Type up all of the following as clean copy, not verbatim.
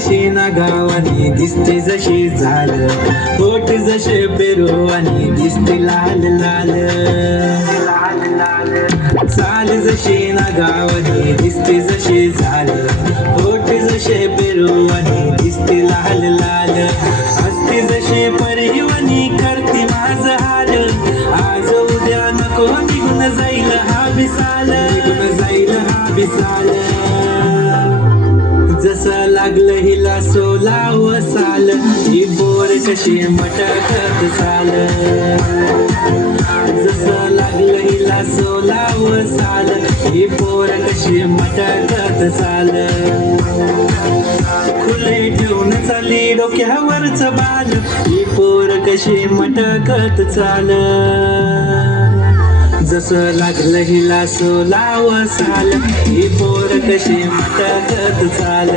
कशी नागावानी दिसते जशी झाल, होठ जसे पेरू आणि दिसते लाल लाल लाल लाल. चाल जशी नागावानी दिसते जशी झाल, होठ जसे पेरू आणि दिसते लाल लाल. हसते जशी परिवानी करते माझ हाल, आज उद्या नको निघून जाईल हा विसाल, निघून जाईल हा विसाल. जसं लागलं हिला सोलाव साल, ही बोर कशी मटकत चाल. जसं लागलं हिला सोलाव साल, ही बोर कशी मटकत चाल. खुले ठेवून चाली डोक्यावरच बाल, ही पोर कशी मटकत चाल. जसं लागलं हिला सोलाव साल, ही पोर कशी मटकत चाल.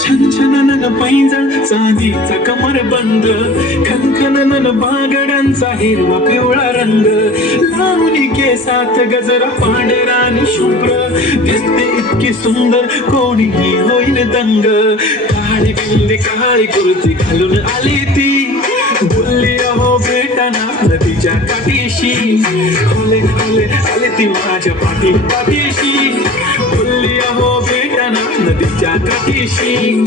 छनछनन पैंजण चांदीचा कमरबंद, खनखनन बागड्यांचा हिरवा पिवळा रंग. लावणी केसात गजरा पांढरा आणि शुभ्र, दिसते इतकी सुंदर कोणीही होईल दंग. काळी बिल्ली काळी कुर्ती घालून आली ती, बोलली अहो भेटाना नदीच्या काठीशी. होले होले आली ती माझ्या पाठी पाठीशी, बोलली अहो भेटाना नदीच्या काठीशी.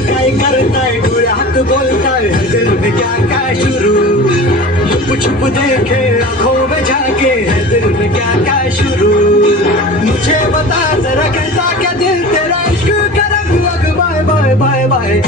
काय करताय डोळ्यात बोलताय, दिल क्या क्या शुरू. छुप छुप देखे आंखों में झाके, दिल में क्या क्या शुरू. मुझे बता जरा कैसा क्या दिल तेरा इश्क का रंग वग. Bye bye bye bye.